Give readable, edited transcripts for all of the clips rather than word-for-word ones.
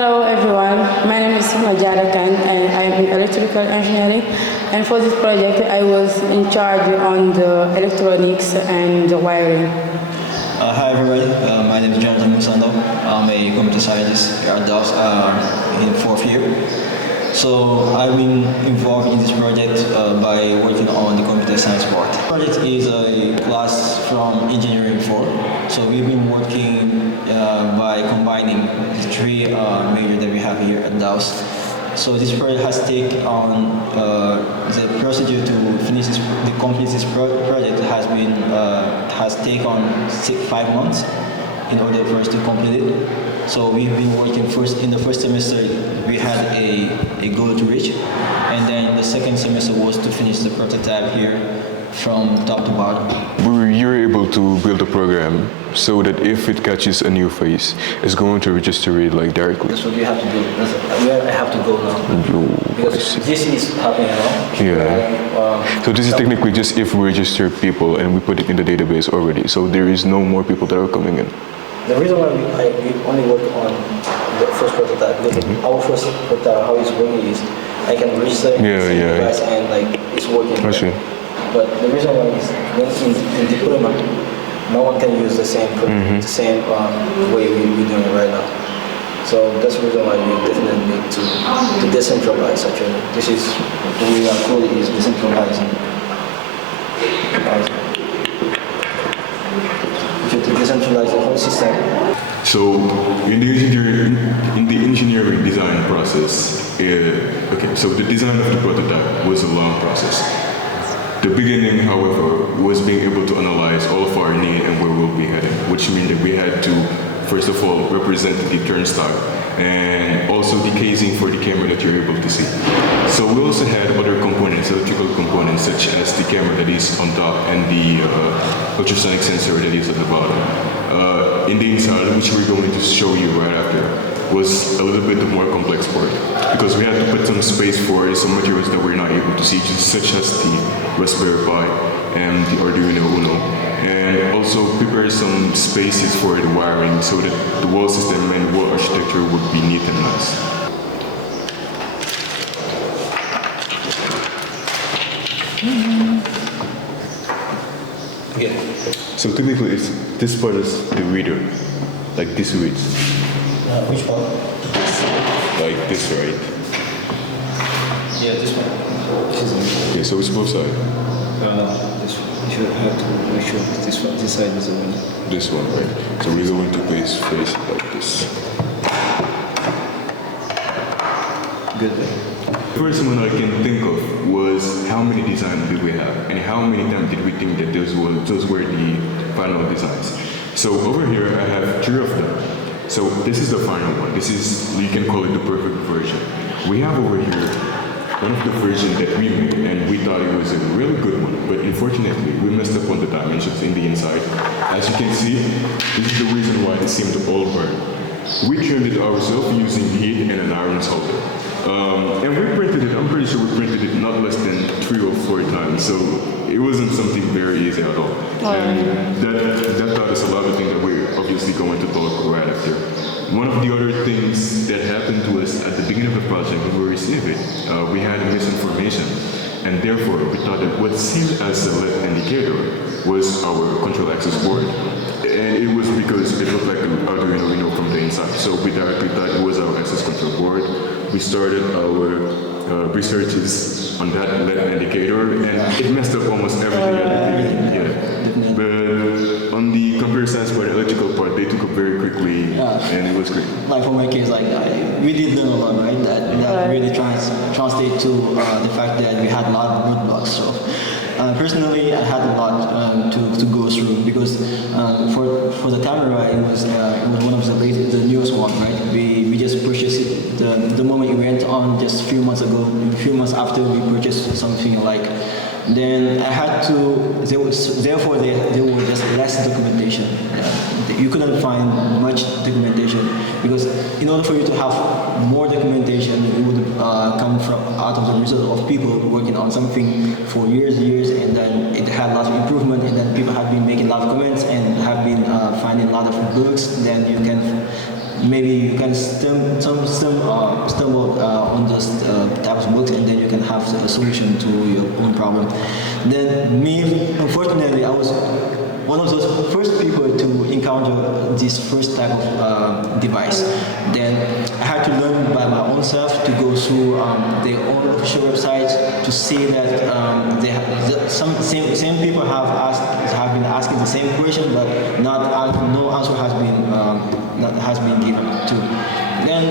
Hello everyone, my name is Dakar and I'm in electrical engineering, and for this project I was in charge on the electronics and the wiring. Hi everybody, my name is Jonathan Musando. I'm a computer scientist here at DAUST in 4th year. So I've been involved in this project by working on the computer science part. The project is a class from engineering 4. So we've been working by combining the three majors that we have here at DAUST. So this project has taken on the procedure to finish this, to complete this project has taken on 5 months in order for us to complete it. So we've been working in the first semester we had a goal to reach, and then the second semester was to finish the prototype here from top to bottom. You're able to build a program so that if it catches a new face, it's going to register it like directly. That's what we have to do. That's where I have to go now. Because this is happening now. Yeah. So this is technically just if we register people and we put it in the database already. So there is no more people that are coming in. The reason why we only work on the first prototype, because our first prototype, how it's working is I can register device and like it's working. I see. But the reason why is when in deployment, no one can use the same way we're doing it right now. So that's the reason why we definitely need to decentralize actually. This is what we are calling is decentralizing. To decentralize the whole system. So in the engineering design process, so the design of the prototype was a long process. The beginning, however, was being able to analyze all of our need and where we'll be heading, which means that we had to, first of all, represent the turnstile and also the casing for the camera that you're able to see. So we also had other components, electrical components, such as the camera that is on top and the ultrasonic sensor that is at the bottom. In the inside, which we're going to show you right after, was a little bit more complex part because we had to put some space for some materials that we're not able to see, such as the Raspberry Pi and the Arduino Uno, and also prepare some spaces for the wiring so that the wall system and wall architecture would be neat and nice. Okay. So typically, this part is the reader, like this reads. Which one? Like this, right? Yeah, this one. Okay, so it's both sides. This one. You should have to make sure that this side is the one. This one, right? So we're going to face it like this. Good. The first one I can think of was how many designs did we have and how many times did we think that those were the final designs. So over here I have 3 of them. So this is the final one. This is, you can call it the perfect version. We have over here one of the versions that we made and we thought it was a really good one, but unfortunately we messed up on the dimensions in the inside. As you can see, this is the reason why it seemed all burned. We trimmed it ourselves using heat and an iron solder. And we printed it, I'm pretty sure we printed it not less than 3 or 4 times, so it wasn't something very easy at all. And that taught us a lot of things that we're obviously going to talk right after. One of the other things that happened to us at the beginning of the project when we received it, we had misinformation, and therefore we thought that what seemed as a LED indicator was our control access board. And it was because it looked like an Arduino Uno from the inside, so we directly thought it was our access control board. We started our researches on that LED indicator, and it messed up almost everything at the beginning. Yeah. But on the computer science part, the electrical part, they took up very quickly, and it was great. Like for my case, we did learn a lot, right? That really translate to the fact that we had a lot of roadblocks. So personally, I had a lot to go through because for the camera, it was one of the newest one, right? We just purchased it the moment it went on just a few months ago. A few months after we purchased something like. Then I had to. There were just less documentation. You couldn't find much documentation because in order for you to have more documentation, it would come out of the result of people working on something for years, and then it had lots of improvement, and then people have been making a lot of comments and have been finding a lot of bugs. Then you can maybe you can stumble on those types of bugs, and then you can have a solution to your own problem. Then me, unfortunately, I was one of those first people to encounter this first type of device. Then I had to learn by my own self to go through their own official websites to see that they have, same people have been asking the same question, but no answer has been given to. Then,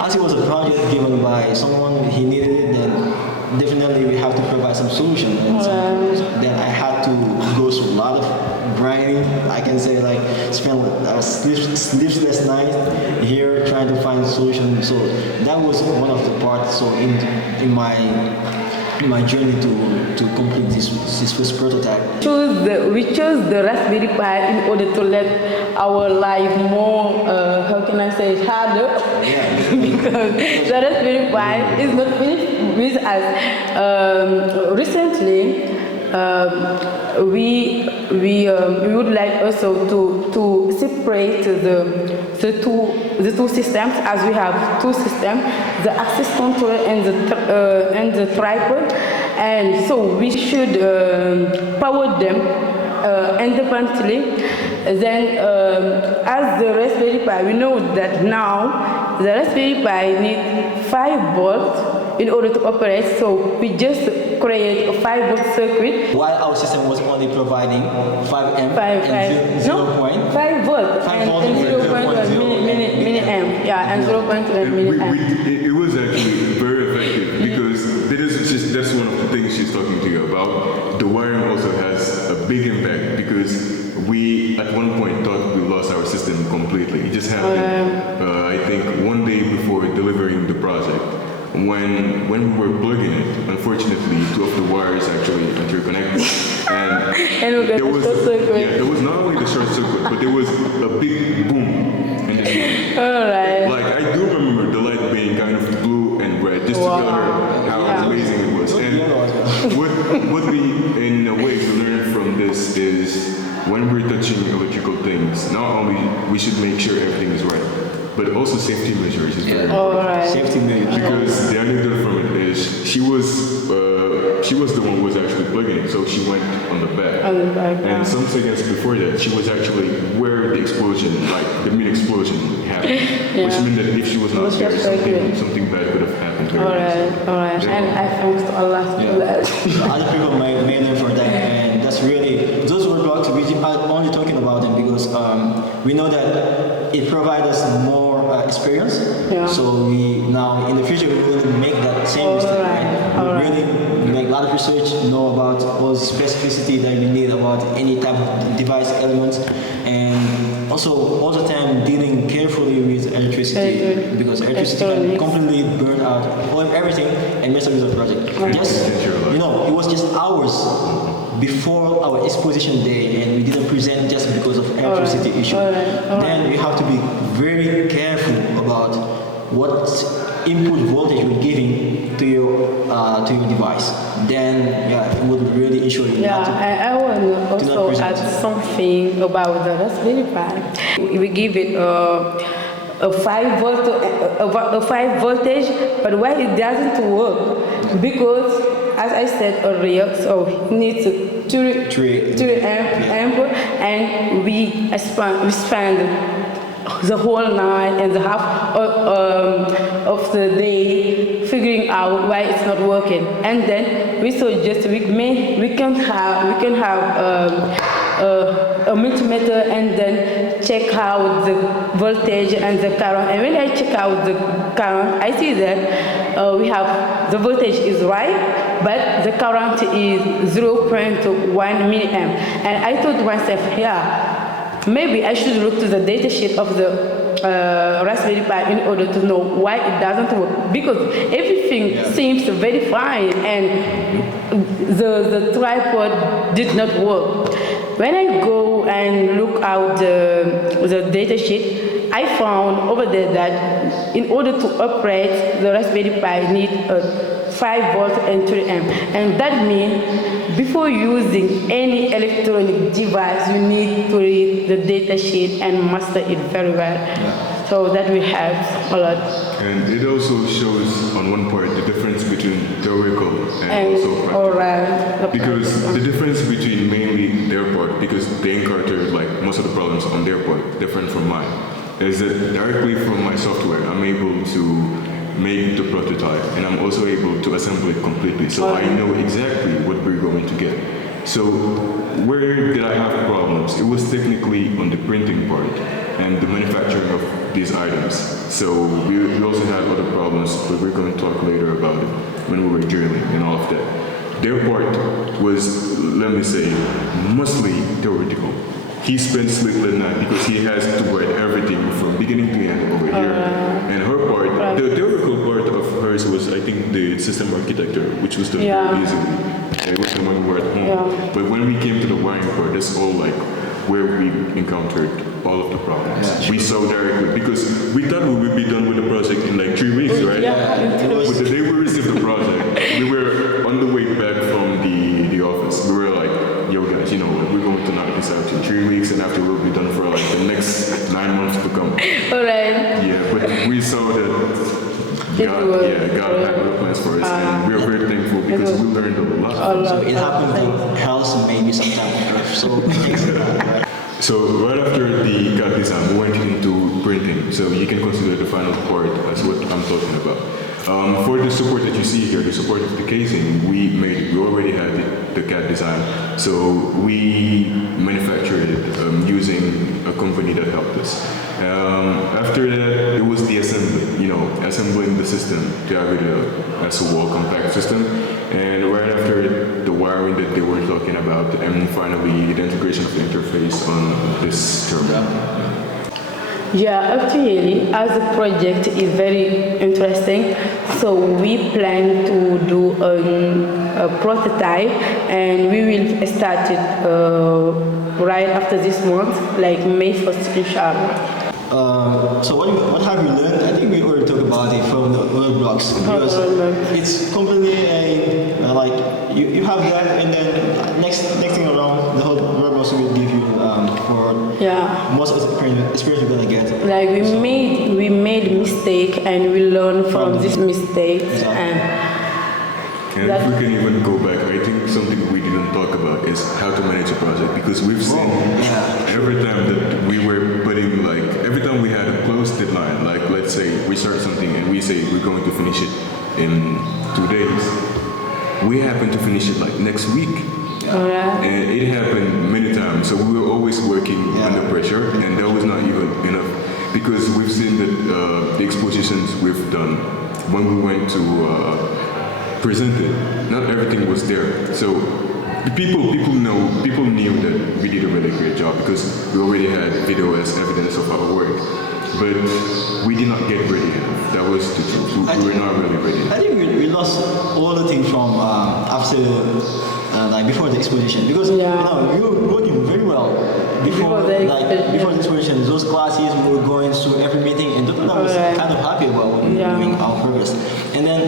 as it was a project given by someone, he needed it, then definitely we have to provide some solution. And then I had to go through a lot of grinding. I can say like spend sleepless nights here trying to find a solution. So that was one of the parts. So in my journey to complete this first prototype. We chose the Raspberry Pi in order to let our life more, how can I say, harder. Because the Raspberry Pi is not finished with us. Recently, we would like also to separate the two systems, as we have two systems, the access control and the tripod, and so we should power them independently. Then, as the Raspberry Pi, we know that now the Raspberry Pi needs 5 volts in order to operate, so we just create a 5-volt circuit. While our system was only providing 5 amp and 5 volts and 0.1 milliamp. Yeah, and 0.1 milliamp. It was actually very effective because that's one of the things she's talking to you about. The wiring also has a big impact because we at one point thought we lost our system completely. It just happened, I think, one day before delivering the project. When we were plugging it, unfortunately, 2 of the wires actually interconnected, and there was not only the short circuit, but there was a big boom in this room. Alright. Like I do remember the light being kind of blue and red, just to tell her how amazing it was. And what we, in a way, we learned from this is when we're touching electrical things, not only we should make sure everything is right, but also safety measures is very important. Right. Safety measures. Because the anecdote from it is she was the one who was actually plugging it, so she went on the back. And some seconds before that, she was actually where the explosion, like the mini explosion happened, which meant that if she was not there, something bad could have happened to her. Alright. Yeah. And I thanks to Allah for that. Other people may learn from that, and that's really, those roadblocks, we are only talking about them because we know that it provides us more experience. So we now in the future we will make that same mistake. We really make a lot of research, know about all the specificity that we need about any type of device elements, and also all the time dealing carefully with electricity because electricity can completely burn out everything and mess up with the project. Just it was just hours before our exposition day, and we didn't present just because of electricity issue. Then you have to be very careful about what input voltage you're giving to your device. Then it would really ensure you. I want to also add something about the Raspberry Pi. We give it a 5 voltage, but why it doesn't work? Because, as I said earlier, so it needs 2 amp, and we spend the whole night and the half of the day figuring out why it's not working, and then we suggest we can have a multimeter and then check out the voltage and the current. And when I check out the current, I see that we have the voltage is right, but the current is 0.1 milliamp. And I thought to myself, maybe I should look to the datasheet of the Raspberry Pi in order to know why it doesn't work. Because everything seems very fine, and the tripod did not work. When I go and look out the datasheet, I found over there that in order to operate, the Raspberry Pi needs a 5 volt and 3 amp. And that means before using any electronic device, you need to read the data sheet and master it very well. So that will help a lot. And it also shows on one part the difference between theoretical and also practical. Alright. Because the difference between mainly their part, because they encounter like most of the problems on their part, different from mine, is that directly from my software, I'm able to make the prototype and I'm also able to assemble it completely. So I know exactly what we're going to get. So where did I have problems? It was technically on the printing part and the manufacturing of these items. So we also had other problems, but we're going to talk later about it when we were drilling and all of that. Their part was, let me say, mostly theoretical. He spent sleepless night because he has to write everything from beginning to end over here. And her part, the theoretical part of hers was, I think, the system architecture, which was done very easily. It was the one we were at home. But when we came to the wiring part, that's all like where we encountered all of the problems. We saw directly, because we thought we would be done with the project in like 3 weeks, right? But the day we received the project, we were on the way back from the office. We were like, yo guys, you know what, we're going to knock this out in 3 weeks and after we'll be done for like the next 9 months to come. Alright. Yeah, but we saw that God had other plans for us and we are very thankful because we learned a lot. So it happened in health maybe sometime on Earth. So thanks for that, right? So right after the CAD design, we went into printing. So you can consider the final part as what I'm talking about. For the support that you see here, the support of the casing, we already had the CAD design. So we manufactured it using a company that helped us. After that, it was the assembly, assembling the system to have it as a wall compact system. And right after it, the wiring that they were talking about, and finally the integration of the interface on this terminal. Yeah, actually, as the project is very interesting, so we plan to do a prototype, and we will start it right after this month, like May 1st, inshallah. So what have you learned? I think we already talked about it from the oil blocks. Because it's completely like you have that, and then next thing around, the whole oil blocks will give you for most of the experience you're gonna get. Like we made mistake and we learn from this mistakes. And if we can even go back, I think something we didn't talk about is how to manage a project, because we've seen every time that we were putting, like, every time we had a close deadline, like let's say we start something and we say we're going to finish it in 2 days, we happen to finish it like next week. And it happened many times, so we were always working under pressure, and that was not even enough, because we've seen that the expositions we've done when we went to presented, not everything was there. So the people knew that we did a really great job because we already had video as evidence of our work. But we did not get ready enough. That was the truth. We were not really ready enough. I think we lost all the things from after like before the exposition, because we were working very well before the exposition. Those classes, we were going through every meeting, and Dr. was kind of happy about what we were doing, our progress. And then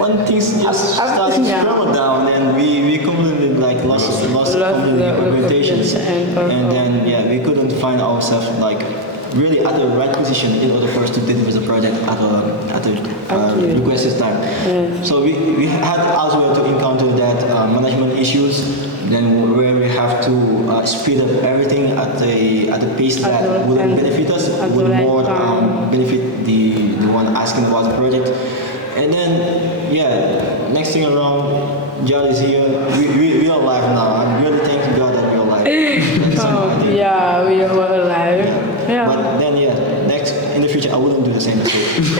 when things just started to slow down, and we completely lost completely orientations, and then we couldn't find ourselves like really at the right position in order for us to deliver the project at the requested time. So we had as well to encounter that management issues, then where we have to speed up everything at the pace that wouldn't benefit us, would more benefit the one asking about the project. And then next thing around, John is here. We are alive now. I'm really thanking God that we're alive. We are alive. But then next in the future I wouldn't do the same mistake.